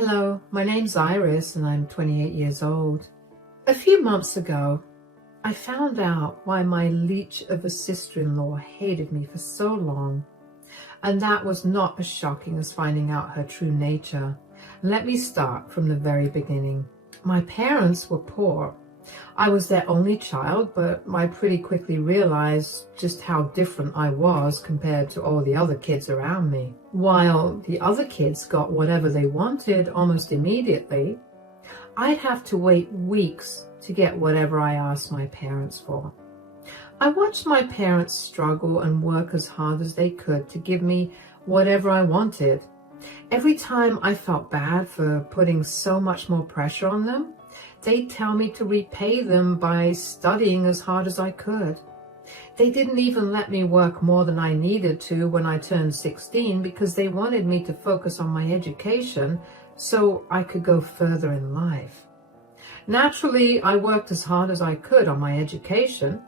Hello, my name's Iris and I'm 28 years old. A few months ago, I found out why my leech of a sister-in-law hated me for so long. And that was not as shocking as finding out her true nature. Let me start from the very beginning. My parents were poor. I was their only child, but I pretty quickly realized just how different I was compared to all the other kids around me. While the other kids got whatever they wanted almost immediately, I'd have to wait weeks to get whatever I asked my parents for. I watched my parents struggle and work as hard as they could to give me whatever I wanted. Every time I felt bad for putting so much more pressure on them, they'd tell me to repay them by studying as hard as I could. They didn't even let me work more than I needed to when I turned 16 because they wanted me to focus on my education so I could go further in life. Naturally, I worked as hard as I could on my education.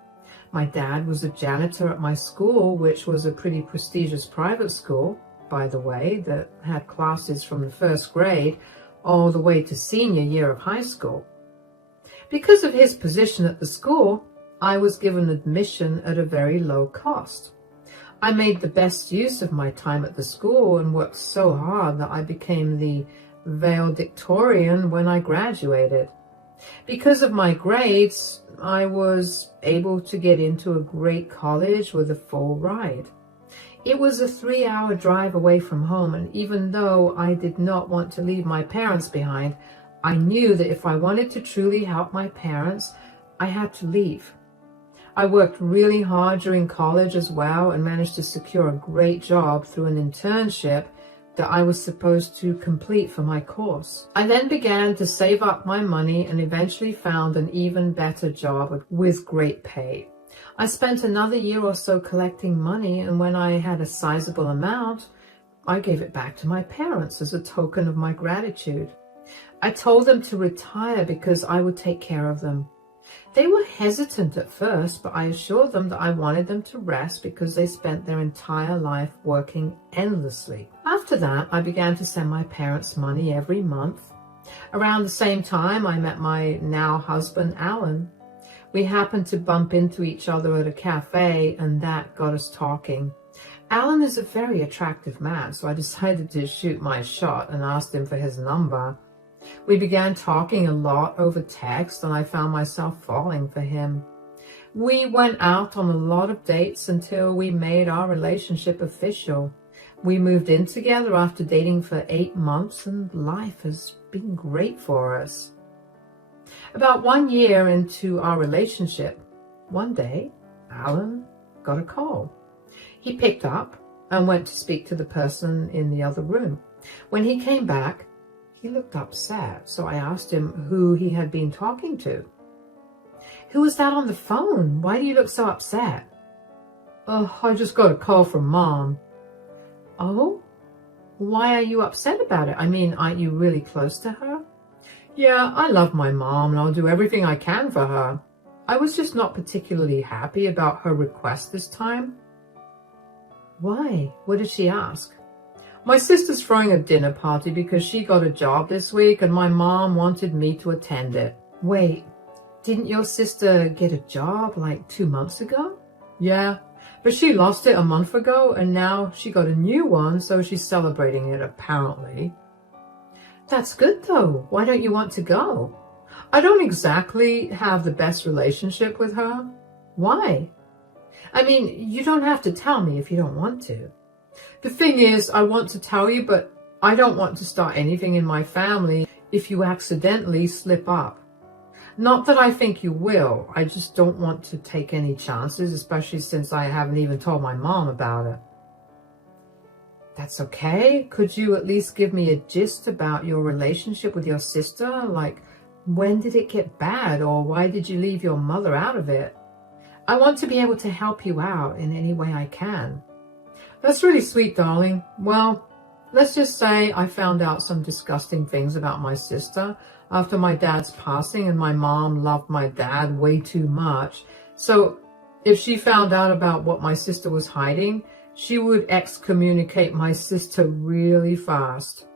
My dad was a janitor at my school, which was a pretty prestigious private school, by the way, that had classes from the first grade all the way to senior year of high school. Because of his position at the school, I was given admission at a very low cost. I made the best use of my time at the school and worked so hard that I became the valedictorian when I graduated. Because of my grades, I was able to get into a great college with a full ride. It was a 3-hour drive away from home, and even though I did not want to leave my parents behind, I knew that if I wanted to truly help my parents, I had to leave. I worked really hard during college as well and managed to secure a great job through an internship that I was supposed to complete for my course. I then began to save up my money and eventually found an even better job with great pay. I spent another year or so collecting money, and when I had a sizable amount, I gave it back to my parents as a token of my gratitude. I told them to retire because I would take care of them. They were hesitant at first, but I assured them that I wanted them to rest because they spent their entire life working endlessly. After that, I began to send my parents money every month. Around the same time, I met my now husband, Alan. We happened to bump into each other at a cafe, and that got us talking. Alan is a very attractive man, so I decided to shoot my shot and asked him for his number. We began talking a lot over text, and I found myself falling for him. We went out on a lot of dates until we made our relationship official. We moved in together after dating for 8 months, and life has been great for us. About 1 year into our relationship, one day, Alan got a call. He picked up and went to speak to the person in the other room. When he came back, he looked upset, so I asked him who he had been talking to. "Who was that on the phone? Why do you look so upset?" "Oh, I just got a call from Mom." "Oh? Why are you upset about it? I mean, aren't you really close to her?" "Yeah, I love my mom and I'll do everything I can for her. I was just not particularly happy about her request this time." "Why? What did she ask?" "My sister's throwing a dinner party because she got a job this week and my mom wanted me to attend it." "Wait, didn't your sister get a job like 2 months ago?" "Yeah, but she lost it a month ago and now she got a new one, so she's celebrating it apparently." "That's good though. Why don't you want to go?" "I don't exactly have the best relationship with her." "Why?" "I mean, you don't have to tell me if you don't want to." "The thing is, I want to tell you, but I don't want to start anything in my family if you accidentally slip up. Not that I think you will, I just don't want to take any chances, especially since I haven't even told my mom about it." "That's okay. Could you at least give me a gist about your relationship with your sister? Like, when did it get bad, or why did you leave your mother out of it? I want to be able to help you out in any way I can." "That's really sweet, darling. Well, let's just say I found out some disgusting things about my sister after my dad's passing, and my mom loved my dad way too much. So if she found out about what my sister was hiding, she would excommunicate my sister really fast.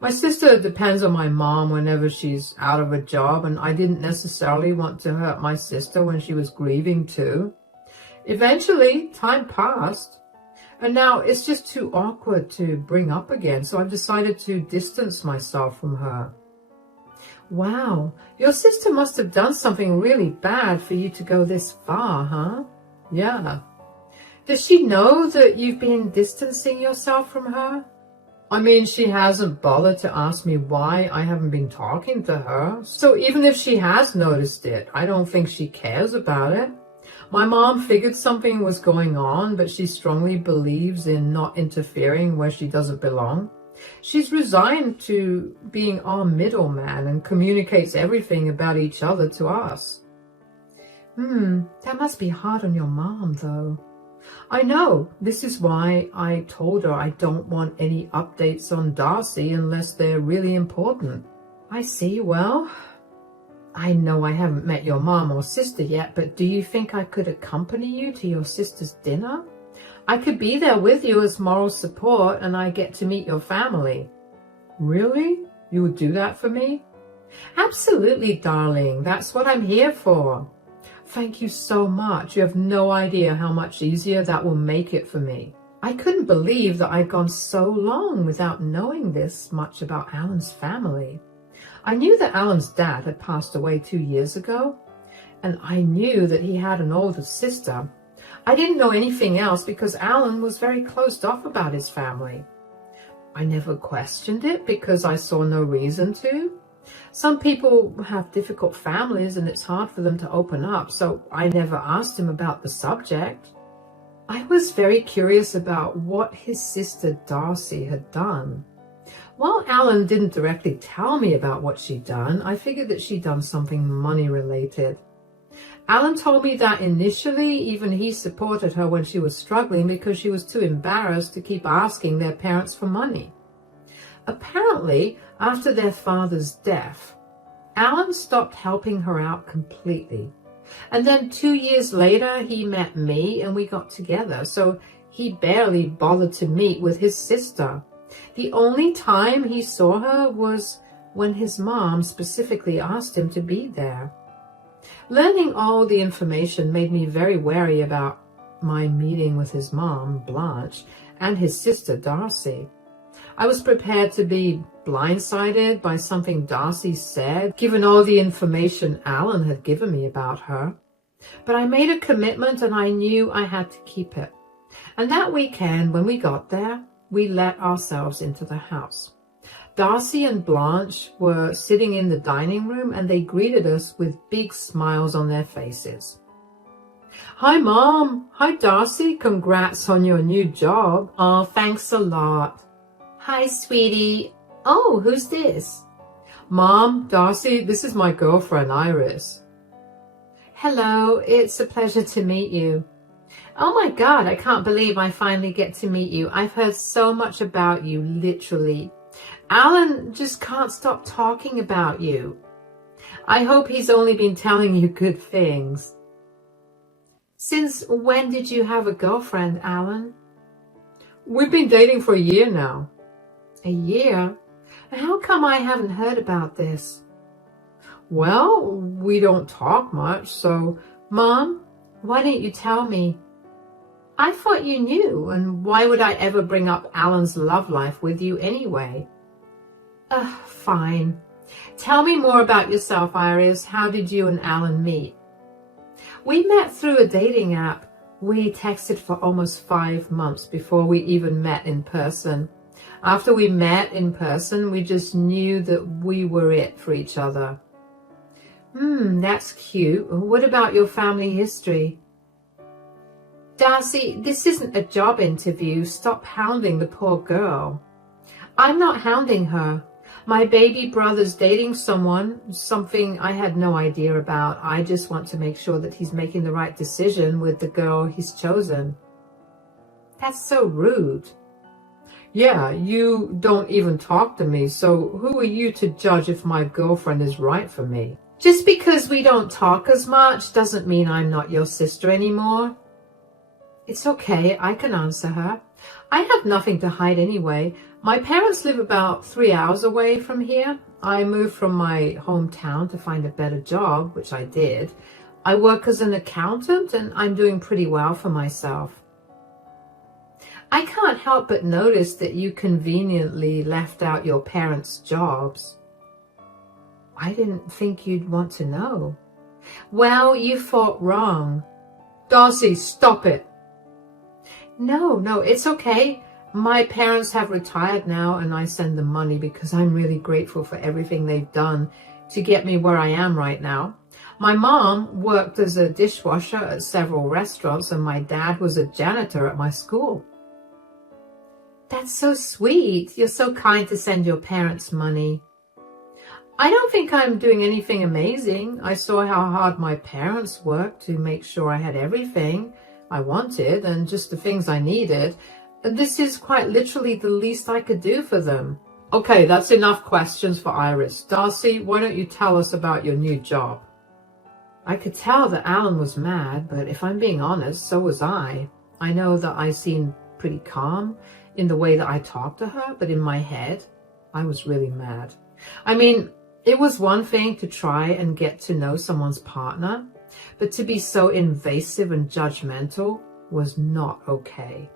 My sister depends on my mom whenever she's out of a job, and I didn't necessarily want to hurt my sister when she was grieving too. Eventually, time passed, and now it's just too awkward to bring up again, so I've decided to distance myself from her. Wow, your sister must have done something really bad for you to go this far, huh? Yeah. Does she know that you've been distancing yourself from her? I mean, she hasn't bothered to ask me why I haven't been talking to her. So even if she has noticed it, I don't think she cares about it. My mom figured something was going on, but she strongly believes in not interfering where she doesn't belong. She's resigned to being our middleman and communicates everything about each other to us. That must be hard on your mom, though. I know. This is why I told her I don't want any updates on Darcy unless they're really important. I see. Well, I know I haven't met your mom or sister yet, but do you think I could accompany you to your sister's dinner? I could be there with you as moral support, and I get to meet your family. Really? You would do that for me? Absolutely, darling. That's what I'm here for. Thank you so much. You have no idea how much easier that will make it for me. I couldn't believe that I'd gone so long without knowing this much about Alan's family. I knew that Alan's dad had passed away 2 years ago, and I knew that he had an older sister. I didn't know anything else because Alan was very closed off about his family. I never questioned it because I saw no reason to. Some people have difficult families and it's hard for them to open up, so I never asked him about the subject. I was very curious about what his sister Darcy had done. While Alan didn't directly tell me about what she'd done, I figured that she'd done something money-related. Alan told me that initially even he supported her when she was struggling because she was too embarrassed to keep asking their parents for money. Apparently, after their father's death, Alan stopped helping her out completely. And then 2 years later, he met me and we got together, so he barely bothered to meet with his sister. The only time he saw her was when his mom specifically asked him to be there. Learning all the information made me very wary about my meeting with his mom, Blanche, and his sister, Darcy. I was prepared to be blindsided by something Darcy said, given all the information Alan had given me about her. But I made a commitment and I knew I had to keep it. And that weekend, when we got there, we let ourselves into the house. Darcy and Blanche were sitting in the dining room and they greeted us with big smiles on their faces. Hi, Mom. Hi, Darcy. Congrats on your new job. Oh, thanks a lot. Hi, sweetie. Oh, who's this? Mom, Darcy, this is my girlfriend, Iris. Hello, it's a pleasure to meet you. Oh my God, I can't believe I finally get to meet you. I've heard so much about you, literally. Alan just can't stop talking about you. I hope he's only been telling you good things. Since when did you have a girlfriend, Alan? We've been dating for a year now. A year? How come I haven't heard about this? Well, we don't talk much, so... Mom, why didn't you tell me? I thought you knew, and why would I ever bring up Alan's love life with you anyway? Fine. Tell me more about yourself, Iris. How did you and Alan meet? We met through a dating app. We texted for almost 5 months before we even met in person. After we met in person, we just knew that we were it for each other. That's cute. What about your family history? Darcy, this isn't a job interview. Stop hounding the poor girl. I'm not hounding her. My baby brother's dating someone, something I had no idea about. I just want to make sure that he's making the right decision with the girl he's chosen. That's so rude. Yeah, you don't even talk to me, so who are you to judge if my girlfriend is right for me? Just because we don't talk as much doesn't mean I'm not your sister anymore. It's okay, I can answer her. I have nothing to hide anyway. My parents live about 3 hours away from here. I moved from my hometown to find a better job, which I did. I work as an accountant and I'm doing pretty well for myself. I can't help but notice that you conveniently left out your parents' jobs. I didn't think you'd want to know. Well, you thought wrong. Darcy, stop it. No, it's okay. My parents have retired now and I send them money because I'm really grateful for everything they've done to get me where I am right now. My mom worked as a dishwasher at several restaurants and my dad was a janitor at my school. That's so sweet. You're so kind to send your parents money. I don't think I'm doing anything amazing. I saw how hard my parents worked to make sure I had everything I wanted and just the things I needed. This is quite literally the least I could do for them. Okay, that's enough questions for Iris. Darcy, why don't you tell us about your new job? I could tell that Alan was mad, but if I'm being honest, so was I. I know that I seemed pretty calm in the way that I talked to her, but in my head, I was really mad. I mean, it was one thing to try and get to know someone's partner, but to be so invasive and judgmental was not okay.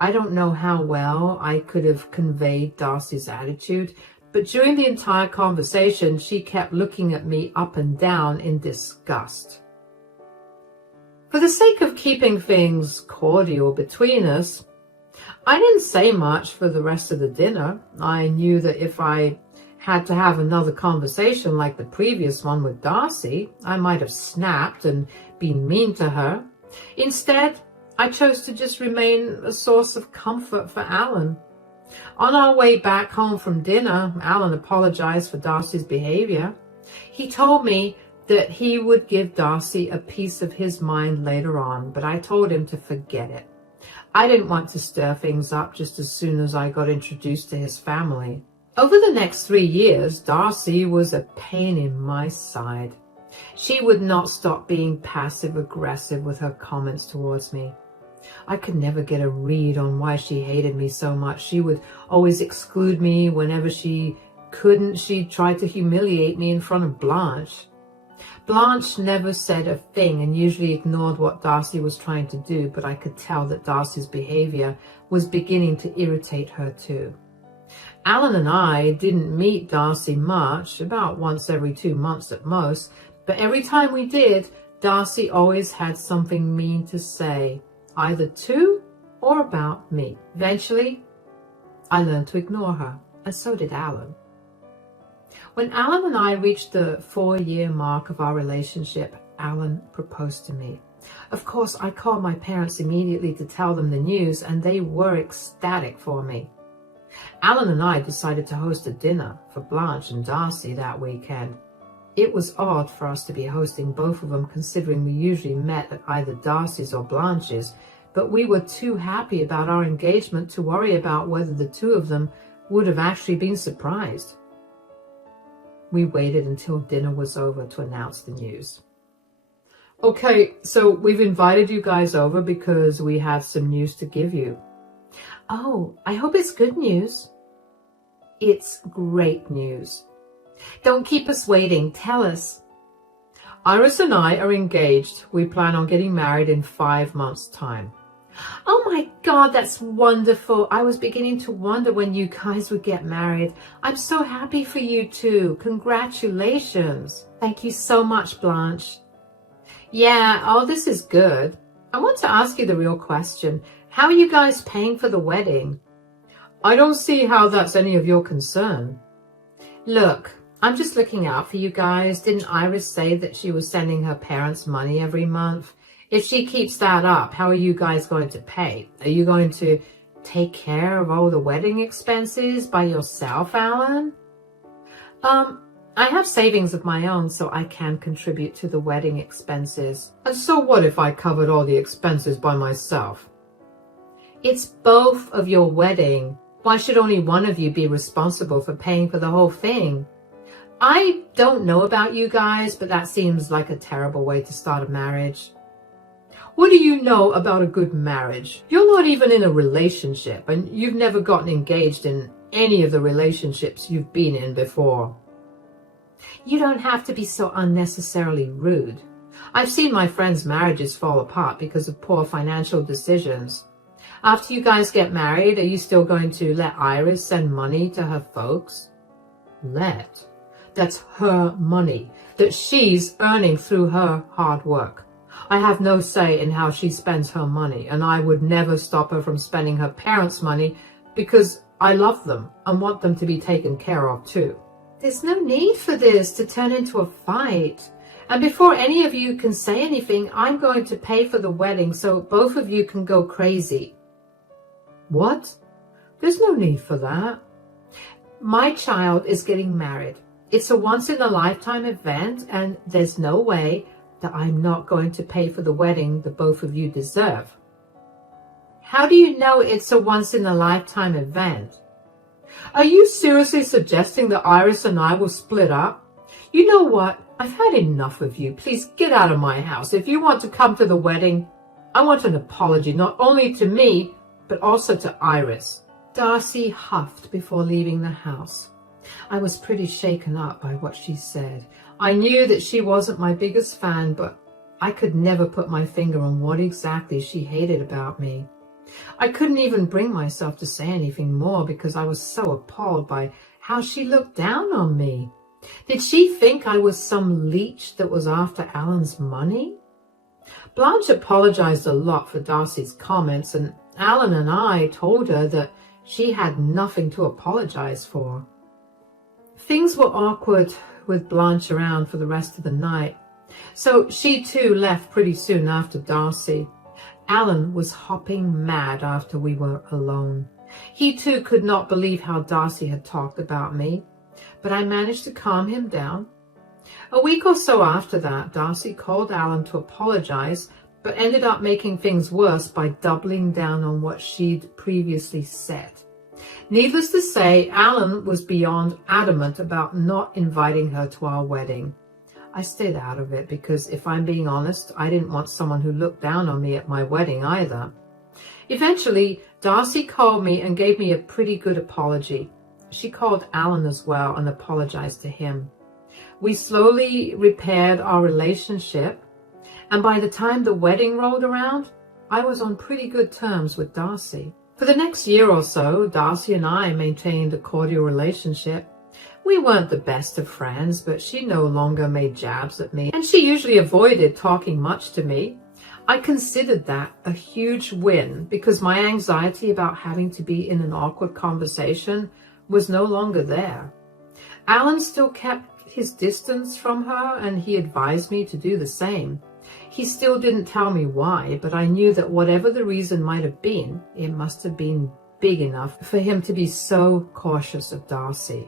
I don't know how well I could have conveyed Darcy's attitude, but during the entire conversation, she kept looking at me up and down in disgust. For the sake of keeping things cordial between us, I didn't say much for the rest of the dinner. I knew that if I had to have another conversation like the previous one with Darcy, I might have snapped and been mean to her. Instead, I chose to just remain a source of comfort for Alan. On our way back home from dinner, Alan apologized for Darcy's behavior. He told me that he would give Darcy a piece of his mind later on, but I told him to forget it. I didn't want to stir things up just as soon as I got introduced to his family. Over the next 3 years, Darcy was a pain in my side. She would not stop being passive-aggressive with her comments towards me. I could never get a read on why she hated me so much. She would always exclude me whenever she couldn't. She tried to humiliate me in front of Blanche. Blanche never said a thing and usually ignored what Darcy was trying to do, but I could tell that Darcy's behavior was beginning to irritate her too. Alan and I didn't meet Darcy much, about once every 2 months at most, but every time we did, Darcy always had something mean to say, either to or about me. Eventually, I learned to ignore her, and so did Alan. When Alan and I reached the 4-year mark of our relationship, Alan proposed to me. Of course, I called my parents immediately to tell them the news, and they were ecstatic for me. Alan and I decided to host a dinner for Blanche and Darcy that weekend. It was odd for us to be hosting both of them, considering we usually met at either Darcy's or Blanche's, but we were too happy about our engagement to worry about whether the two of them would have actually been surprised. We waited until dinner was over to announce the news. Okay, so we've invited you guys over because we have some news to give you. Oh, I hope it's good news. It's great news. Don't keep us waiting. Tell us. Iris and I are engaged. We plan on getting married in 5 months' time. Oh my God, that's wonderful. I was beginning to wonder when you guys would get married. I'm so happy for you two. Congratulations. Thank you so much, Blanche. Yeah, oh, this is good. I want to ask you the real question. How are you guys paying for the wedding? I don't see how that's any of your concern. Look, I'm just looking out for you guys. Didn't Iris say that she was sending her parents money every month? If she keeps that up, how are you guys going to pay? Are you going to take care of all the wedding expenses by yourself, Alan? I have savings of my own, so I can contribute to the wedding expenses. And so what if I covered all the expenses by myself? It's both of your wedding. Why should only one of you be responsible for paying for the whole thing? I don't know about you guys, but that seems like a terrible way to start a marriage. What do you know about a good marriage? You're not even in a relationship, and you've never gotten engaged in any of the relationships you've been in before. You don't have to be so unnecessarily rude. I've seen my friends' marriages fall apart because of poor financial decisions. After you guys get married, are you still going to let Iris send money to her folks? Let? That's her money that she's earning through her hard work. I have no say in how she spends her money, and I would never stop her from spending her parents' money because I love them and want them to be taken care of too. There's no need for this to turn into a fight. And before any of you can say anything, I'm going to pay for the wedding so both of you can go crazy. What? There's no need for that. My child is getting married. It's a once-in-a-lifetime event, and there's no way that I'm not going to pay for the wedding that both of you deserve. How do you know it's a once-in-a-lifetime event? Are you seriously suggesting that Iris and I will split up? You know what? I've had enough of you. Please get out of my house. If you want to come to the wedding, I want an apology, not only to me, but also to Iris. Darcy huffed before leaving the house. I was pretty shaken up by what she said. I knew that she wasn't my biggest fan, but I could never put my finger on what exactly she hated about me. I couldn't even bring myself to say anything more because I was so appalled by how she looked down on me. Did she think I was some leech that was after Alan's money? Blanche apologized a lot for Darcy's comments, and Alan and I told her that she had nothing to apologize for. Things were awkward with Blanche around for the rest of the night, so she too left pretty soon after Darcy. Alan was hopping mad after we were alone. He too could not believe how Darcy had talked about me, but I managed to calm him down. A week or so after that, Darcy called Alan to apologize, but ended up making things worse by doubling down on what she'd previously said. Needless to say, Alan was beyond adamant about not inviting her to our wedding. I stayed out of it because, if I'm being honest, I didn't want someone who looked down on me at my wedding either. Eventually, Darcy called me and gave me a pretty good apology. She called Alan as well and apologized to him. We slowly repaired our relationship, and by the time the wedding rolled around, I was on pretty good terms with Darcy. For the next year or so, Darcy and I maintained a cordial relationship. We weren't the best of friends, but she no longer made jabs at me, and she usually avoided talking much to me. I considered that a huge win because my anxiety about having to be in an awkward conversation was no longer there. Alan still kept his distance from her, and he advised me to do the same. He still didn't tell me why, but I knew that whatever the reason might have been, it must have been big enough for him to be so cautious of Darcy.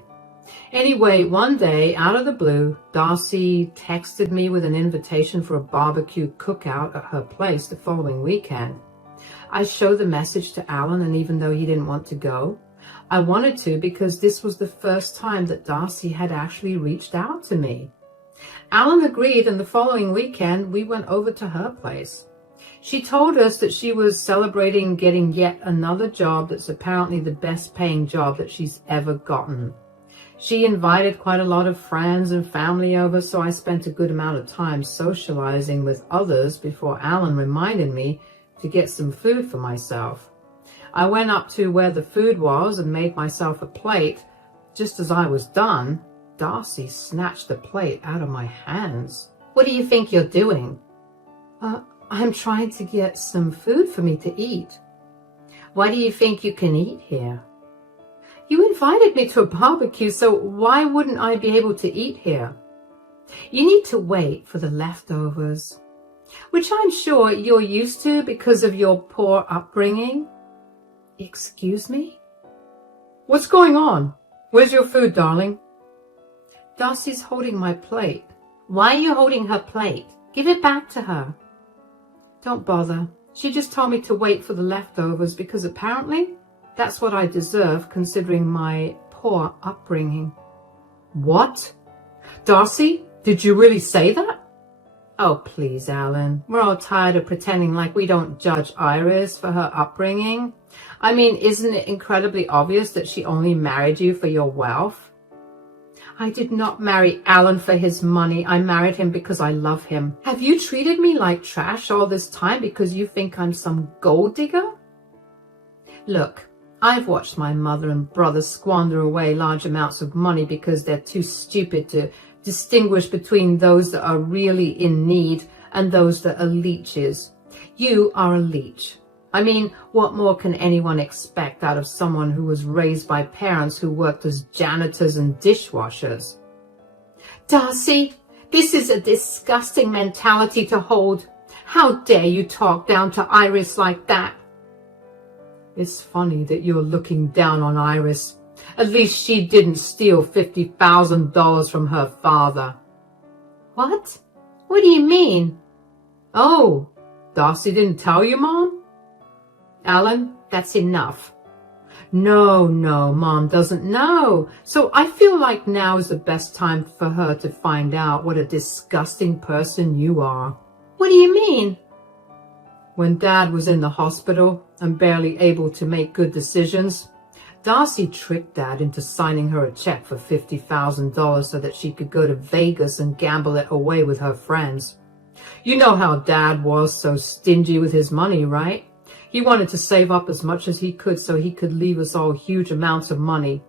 Anyway, one day, out of the blue, Darcy texted me with an invitation for a barbecue cookout at her place the following weekend. I showed the message to Alan, and even though he didn't want to go, I wanted to because this was the first time that Darcy had actually reached out to me. Alan agreed, and the following weekend we went over to her place. She told us that she was celebrating getting yet another job that's apparently the best paying job that she's ever gotten. She invited quite a lot of friends and family over, so I spent a good amount of time socializing with others before Alan reminded me to get some food for myself. I went up to where the food was and made myself a plate. Just as I was done, Darcy snatched the plate out of my hands. "What do you think you're doing?" I'm trying to get some food for me to eat." "Why do you think you can eat here?" "You invited me to a barbecue, so why wouldn't I be able to eat here?" "You need to wait for the leftovers, which I'm sure you're used to because of your poor upbringing." "Excuse me?" "What's going on? Where's your food, darling?" "Darcy's holding my plate." "Why are you holding her plate? Give it back to her." "Don't bother. She just told me to wait for the leftovers because apparently that's what I deserve considering my poor upbringing." "What? Darcy, did you really say that?" Oh, please, Alan. We're all tired of pretending like we don't judge Iris for her upbringing. I mean, isn't it incredibly obvious that she only married you for your wealth? I did not marry Alan for his money. I married him because I love him. Have you treated me like trash all this time because you think I'm some gold digger? Look, I've watched my mother and brother squander away large amounts of money because they're too stupid to distinguish between those that are really in need and those that are leeches. You are a leech. I mean, what more can anyone expect out of someone who was raised by parents who worked as janitors and dishwashers? Darcy, this is a disgusting mentality to hold. How dare you talk down to Iris like that? It's funny that you're looking down on Iris. At least she didn't steal $50,000 from her father. What? What do you mean? Oh, Darcy didn't tell you, Mom? Alan, that's enough. No, Mom doesn't know. So I feel like now is the best time for her to find out what a disgusting person you are. What do you mean? When Dad was in the hospital and barely able to make good decisions, Darcy tricked Dad into signing her a check for $50,000 so that she could go to Vegas and gamble it away with her friends. You know how Dad was so stingy with his money, right? He wanted to save up as much as he could so he could leave us all huge amounts of money.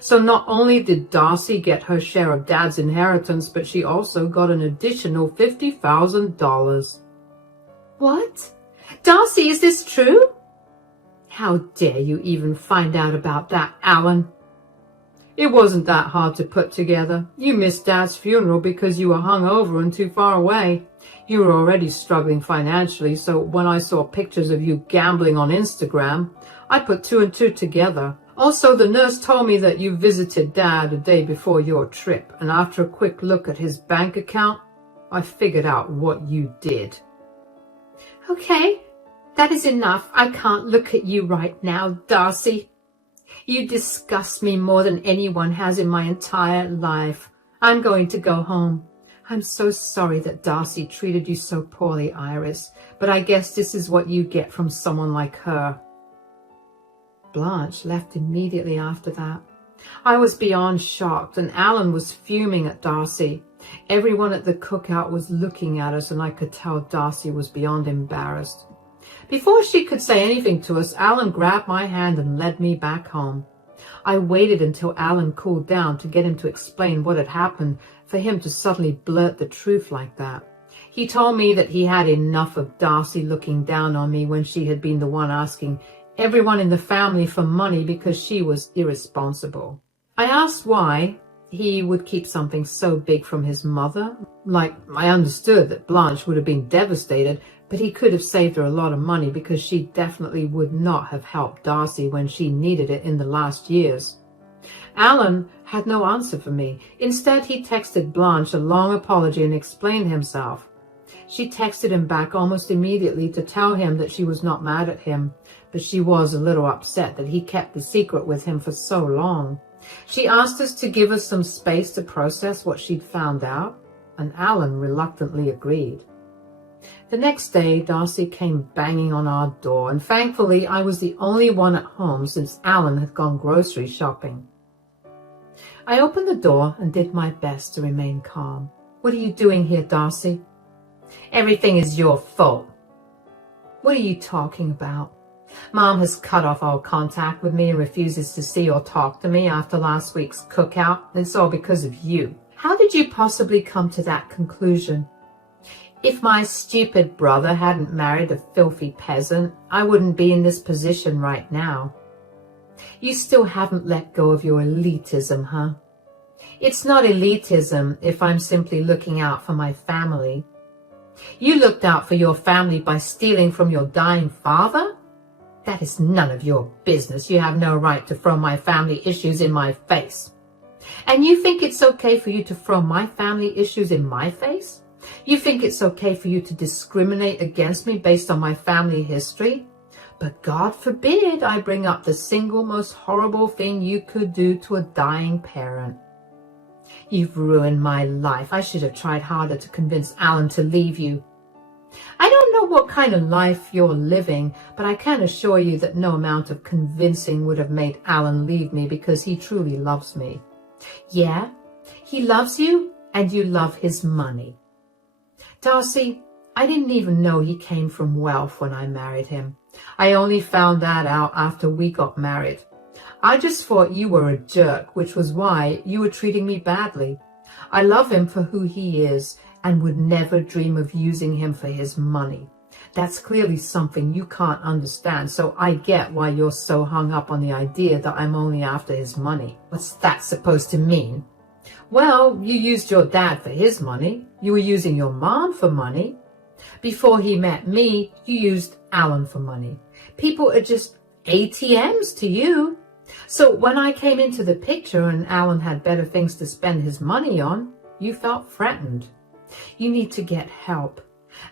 So not only did Darcy get her share of Dad's inheritance, but she also got an additional $50,000. What? Darcy, is this true? How dare you even find out about that, Alan? It wasn't that hard to put together. You missed Dad's funeral because you were hungover and too far away. You were already struggling financially, so when I saw pictures of you gambling on Instagram, I put two and two together. Also, the nurse told me that you visited Dad a day before your trip, and after a quick look at his bank account, I figured out what you did. Okay, that is enough. I can't look at you right now, Darcy. You disgust me more than anyone has in my entire life. I'm going to go home. I'm so sorry that Darcy treated you so poorly, Iris, but I guess this is what you get from someone like her. Blanche left immediately after that. I was beyond shocked, and Alan was fuming at Darcy. Everyone at the cookout was looking at us, and I could tell Darcy was beyond embarrassed. Before she could say anything to us, Alan grabbed my hand and led me back home. I waited until Alan cooled down to get him to explain what had happened for him to suddenly blurt the truth like that. He told me that he had enough of Darcy looking down on me when she had been the one asking everyone in the family for money because she was irresponsible. I asked why he would keep something so big from his mother. Like, I understood that Blanche would have been devastated, but he could have saved her a lot of money because she definitely would not have helped Darcy when she needed it in the last years. Alan had no answer for me. Instead, he texted Blanche a long apology and explained himself. She texted him back almost immediately to tell him that she was not mad at him, but she was a little upset that he kept the secret with him for so long. She asked us to give us some space to process what she'd found out, and Alan reluctantly agreed. The next day, Darcy came banging on our door, and thankfully I was the only one at home since Alan had gone grocery shopping. I opened the door and did my best to remain calm. What are you doing here, Darcy? Everything is your fault. What are you talking about? Mom has cut off all contact with me and refuses to see or talk to me after last week's cookout. It's all because of you. How did you possibly come to that conclusion? If my stupid brother hadn't married a filthy peasant, I wouldn't be in this position right now. You still haven't let go of your elitism, huh? It's not elitism if I'm simply looking out for my family. You looked out for your family by stealing from your dying father? That is none of your business. You have no right to throw my family issues in my face. And you think it's okay for you to throw my family issues in my face? You think it's okay for you to discriminate against me based on my family history? But God forbid I bring up the single most horrible thing you could do to a dying parent. You've ruined my life. I should have tried harder to convince Alan to leave you. I don't know what kind of life you're living, but I can assure you that no amount of convincing would have made Alan leave me because he truly loves me. Yeah, he loves you and you love his money. Darcy, I didn't even know he came from wealth when I married him. I only found that out after we got married. I just thought you were a jerk, which was why you were treating me badly. I love him for who he is and would never dream of using him for his money. That's clearly something you can't understand, so I get why you're so hung up on the idea that I'm only after his money. What's that supposed to mean? Well, you used your dad for his money. You were using your mom for money. Before he met me, you used Alan for money. People are just ATMs to you. So when I came into the picture and Alan had better things to spend his money on, you felt threatened. You need to get help.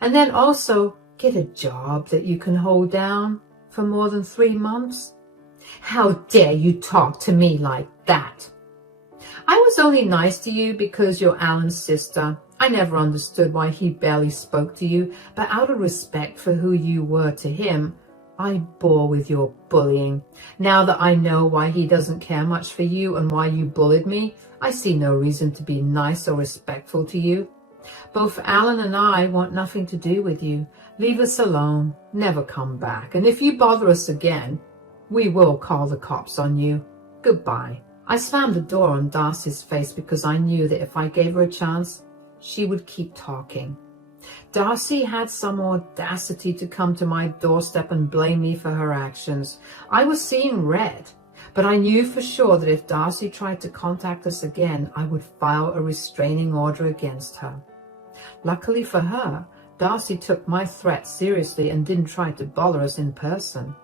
And then also get a job that you can hold down for more than 3 months. How dare you talk to me like that? I was only nice to you because you're Alan's sister. I never understood why he barely spoke to you, but out of respect for who you were to him, I bore with your bullying. Now that I know why he doesn't care much for you and why you bullied me, I see no reason to be nice or respectful to you. Both Alan and I want nothing to do with you. Leave us alone. Never come back. And if you bother us again, we will call the cops on you. Goodbye. I slammed the door on Darcy's face because I knew that if I gave her a chance, she would keep talking. Darcy had some audacity to come to my doorstep and blame me for her actions. I was seeing red, but I knew for sure that if Darcy tried to contact us again, I would file a restraining order against her. Luckily for her, Darcy took my threat seriously and didn't try to bother us in person.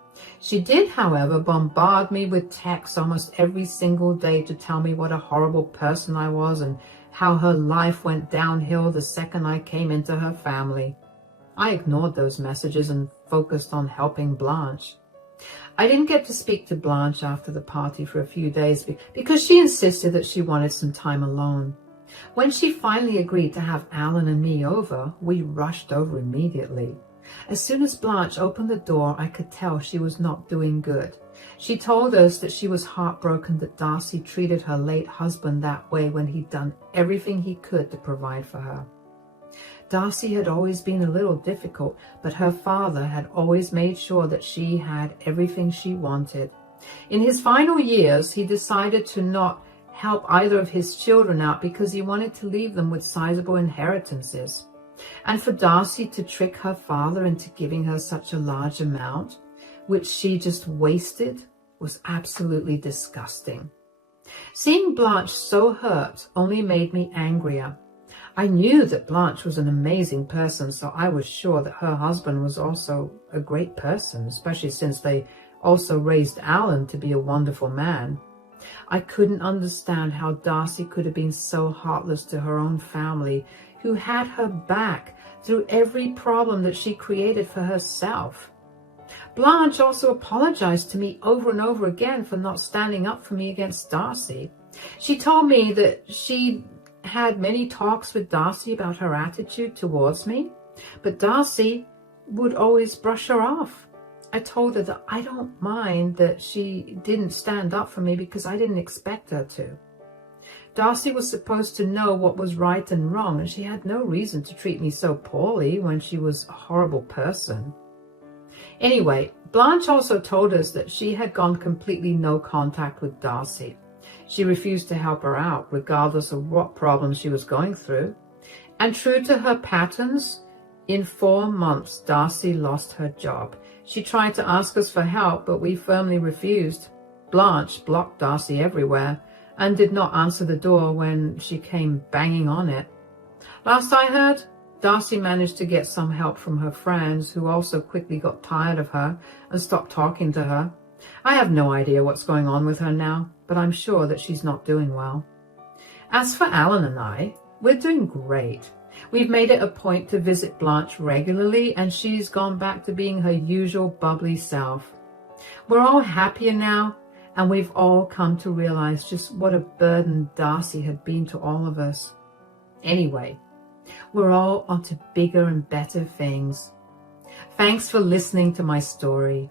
She did, however, bombard me with texts almost every single day to tell me what a horrible person I was and how her life went downhill the second I came into her family. I ignored those messages and focused on helping Blanche. I didn't get to speak to Blanche after the party for a few days because she insisted that she wanted some time alone. When she finally agreed to have Alan and me over, we rushed over immediately. As soon as Blanche opened the door, I could tell she was not doing good. She told us that she was heartbroken that Darcy treated her late husband that way when he'd done everything he could to provide for her. Darcy had always been a little difficult, but her father had always made sure that she had everything she wanted. In his final years, he decided to not help either of his children out because he wanted to leave them with sizable inheritances. And for Darcy to trick her father into giving her such a large amount, which she just wasted, was absolutely disgusting. Seeing Blanche so hurt only made me angrier. I knew that Blanche was an amazing person, so I was sure that her husband was also a great person, especially since they also raised Alan to be a wonderful man. I couldn't understand how Darcy could have been so heartless to her own family, who had her back through every problem that she created for herself. Blanche also apologized to me over and over again for not standing up for me against Darcy. She told me that she had many talks with Darcy about her attitude towards me, but Darcy would always brush her off. I told her that I don't mind that she didn't stand up for me because I didn't expect her to. Darcy was supposed to know what was right and wrong, and she had no reason to treat me so poorly when she was a horrible person. Anyway, Blanche also told us that she had gone completely no contact with Darcy. She refused to help her out, regardless of what problems she was going through. And true to her patterns, in 4 months, Darcy lost her job. She tried to ask us for help, but we firmly refused. Blanche blocked Darcy everywhere and did not answer the door when she came banging on it. Last I heard, Darcy managed to get some help from her friends, who also quickly got tired of her and stopped talking to her. I have no idea what's going on with her now, but I'm sure that she's not doing well. As for Alan and I, we're doing great. We've made it a point to visit Blanche regularly, and she's gone back to being her usual bubbly self. We're all happier now, And we've all come to realize just what a burden Darcy had been to all of us. Anyway, we're all onto bigger and better things. Thanks for listening to my story.